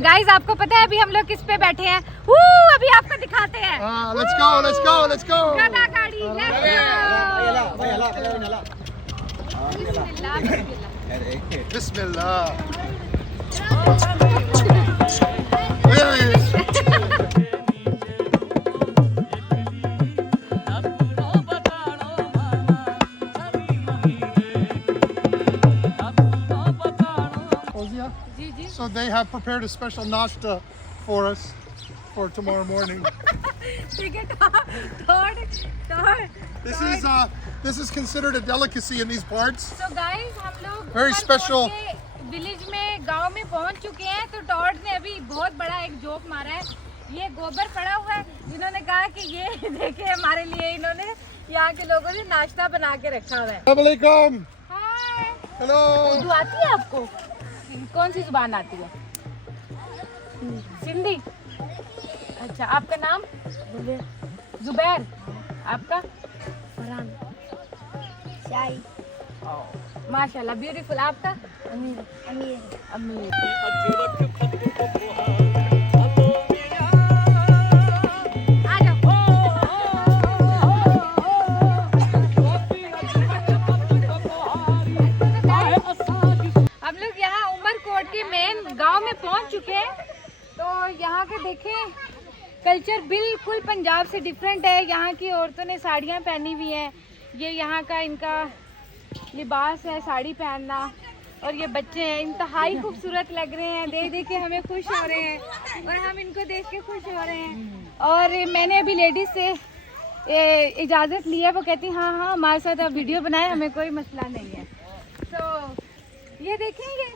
Guys आपको पता है अभी हम लोग किस पे बैठे हैं? अभी आपको दिखाते हैं। Let's go, let's go, let's go. गधा गाड़ी, let's go. Bismillah, Bismillah. So they have prepared a special nashta for us for tomorrow morning. This is considered a delicacy in these parts. So guys, हम लोग Very special. Village में गांव में पहुंच चुके हैं। तो टॉड ने अभी बहुत बड़ा एक जोक मारा है। ये गोबर पड़ा हुआ है, इन्होंने कहा कि ये देखे हमारे लिए इन्होंने यहाँ के लोगों ने नाश्ता बना के रखा हुआ है। Assalamu alaikum. हाय। Hello. उर्दू आती है आपको? कौन सी जुबान आती है? सिंधी। अच्छा, आपका नाम? जुबैर। आपका? फरहान। शाही। माशाल्लाह, ब्यूटीफुल। आपका? अमीर। अमीर। अमीर। गांव में पहुंच चुके हैं। तो यहाँ के देखें कल्चर बिल्कुल पंजाब से डिफरेंट है। यहाँ की औरतों ने साड़ियाँ पहनी हुई हैं। ये यहाँ का इनका लिबास है, साड़ी पहनना। और ये बच्चे हैं, इंतहाई खूबसूरत लग रहे हैं। देख देख के हमें खुश हो रहे हैं और हम इनको देख के खुश हो रहे हैं। और मैंने अभी लेडीज से इजाज़त ली है। वो कहती हाँ हाँ हमारे साथ आप वीडियो बनाए, हमें कोई मसला नहीं है। तो ये देखेंगे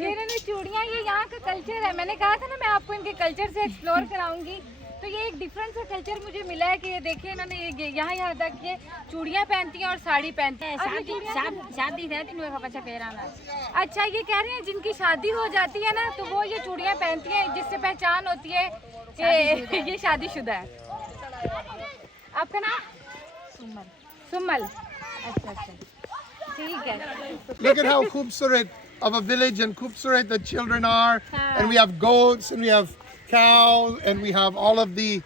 ये इन्होंने चूड़ियाँ, ये यहाँ का कल्चर है। मैंने कहा था ना मैं आपको इनके कल्चर से एक्सप्लोर कराऊंगी। तो ये एक डिफरेंट सा कल्चर मुझे मिला है कि ये देखिए इन्होंने ये यहाँ तक ये चूड़ियाँ पहनती हैं और साड़ी पहनती हैं। शादी अच्छा, ये कह रहे हैं जिनकी शादी हो जाती है ना तो वो ये चूड़ियाँ पहनती हैं, जिससे पहचान होती है कि ये शादीशुदा है। आपका नाम? सुमल। सुमल। अच्छा अच्छा, ठीक है। Look at how खूबसूरत of a village and खूबसूरत the children are. And we have goats and we have cows and we have all of the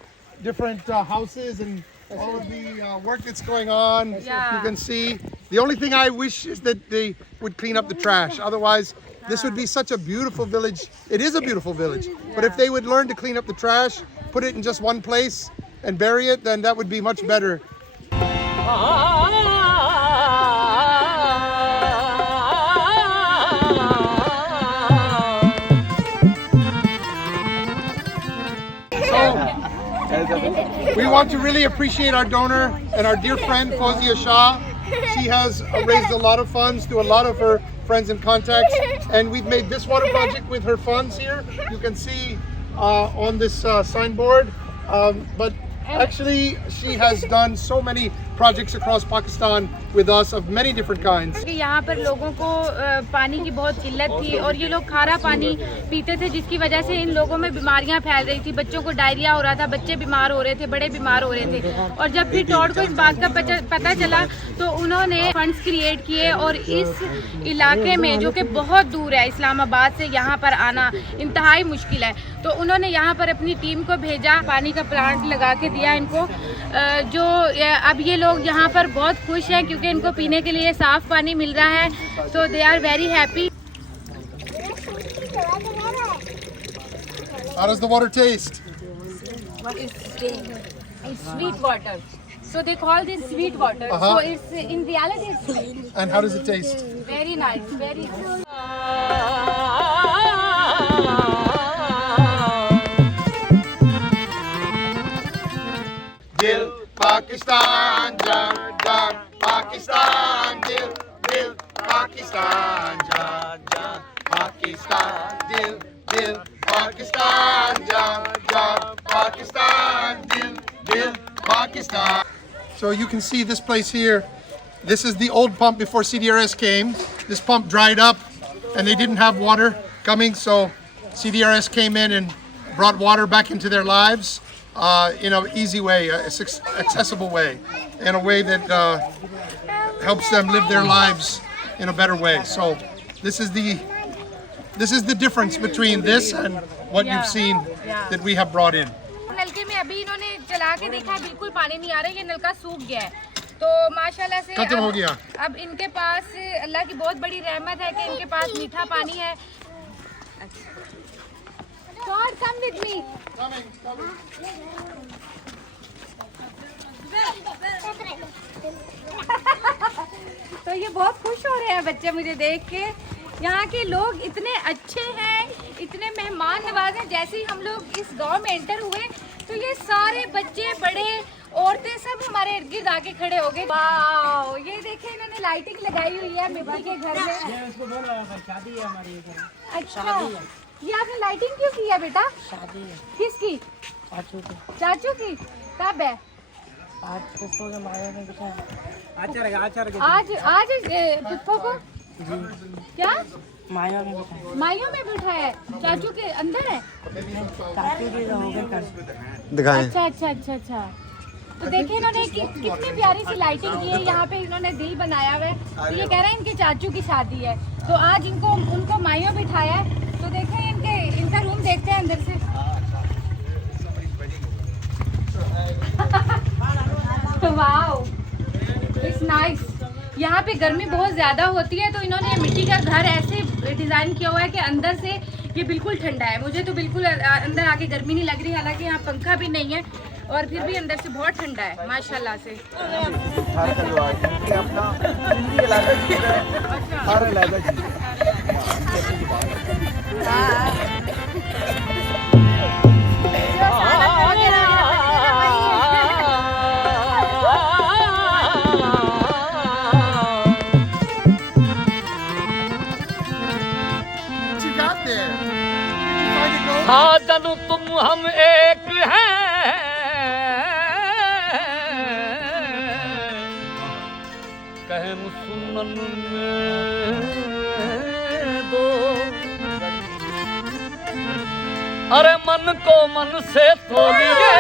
different houses and all of the work that's going on. Yeah. You can see. The only thing I wish is that they would clean up the trash. Otherwise, this would be such a beautiful village. It is a beautiful village. But if they would learn to clean up the trash, put it in just one place and bury it, then that would be much better. We want to really appreciate our donor and our dear friend Fozia Shah. She has raised a lot of funds to a lot of her friends and contacts, and we've made this water project with her funds here. You can see on this signboard, but actually she has done so many projects across Pakistan with us of many different kinds. यहाँ पर लोगों को पानी की बहुत किल्लत थी और ये लोग खारा पानी पीते थे, जिसकी वजह से इन लोगों में बीमारियां फैल रही थी। बच्चों को डायरिया हो रहा था, बच्चे बीमार हो रहे थे, बड़े बीमार हो रहे थे। और जब फिर टॉड को इस बात का पता चला तो उन्होंने फंड्स क्रिएट किए और इस इलाके में जो कि बहुत दूर है इस्लामाबाद से, यहाँ पर आना इंतहाई मुश्किल है। तो उन्होंने यहाँ पर अपनी टीम को भेजा, पानी का प्लांट लगा के दिया इनको। जो अब ये लोग यहाँ पर बहुत खुश हैं क्योंकि इनको पीने के लिए साफ पानी मिल रहा है। तो they are very happy. How does the water taste? It's sweet water. So they call this sweet water. So it's in reality it's sweet. And how does it taste? Very nice, very nice. Dil Pakistan, Jan Jan Pakistan, Dil Dil Pakistan, Jan Jan Pakistan, Dil Dil Pakistan, Jan Jan Pakistan, Dil Dil Pakistan. So you can see this place here. This is the old pump before CDRS came. This pump dried up and they didn't have water coming, so CDRS came in and brought water back into their lives. In an easy way, accessible way, in a way that helps them live their lives in a better way. So this is the This is the difference between this and what you've seen that we have brought in. नलके में अभी इन्होंने चला के देखा, बिल्कुल पानी नहीं आ रहा है, ये नलका सूख गया है। तो माशाल्लाह से खत्म हो गया। अब इनके पास अल्लाह की बहुत बड़ी रहमत है कि इनके पास मीठा पानी है। God, come with me. तो ये बहुत खुश हो रहे हैं बच्चे मुझे देख के। यहाँ के लोग इतने अच्छे हैं, इतने मेहमान नवाज हैं। जैसे ही हम लोग इस गांव में एंटर हुए तो ये सारे बच्चे बड़े औरतें सब हमारे इर्द गिर्द आके खड़े हो गए। वाह, ये देखें इन्होंने लाइटिंग लगाई हुई है मिट्टी के घर में। शादी है हमारी घर। अच्छा, ये आपने लाइटिंग क्यों की है बेटा? शादी है किसकी? चाचू की। चाचू की? कब है? आज पुष्पों के माले में बिछा आज आज पुष्पों को क्या माया में बिछा माइयों में बिठा है? चाचू के अंदर है? चाचू की हो गए कल। दिखाएं। अच्छा अच्छा अच्छा अच्छा। तो देखिए इन्होंने कितनी प्यारी सी लाइटिंग की है। यहाँ पे इन्होंने दिल बनाया हुआ है। तो ये कह रहे हैं इनके चाचू की शादी है, तो आज इनको उनको माइयों बिठाया है। तो देखें इनका रूम देखते हैं अंदर से। Wow, it's nice. यहाँ पे गर्मी बहुत ज़्यादा होती है तो इन्होंने ये मिट्टी का घर ऐसे डिज़ाइन किया हुआ है कि अंदर से ये बिल्कुल ठंडा है। मुझे तो बिल्कुल अंदर आके गर्मी नहीं लग रही, हालांकि यहाँ पंखा भी नहीं है और फिर भी अंदर से बहुत ठंडा है माशाल्लाह से। You got there. Did you find the gold? हाँ जानू तुम हम एक हैं, कहम सुनन में दो, अरे मन को मन से तोलिए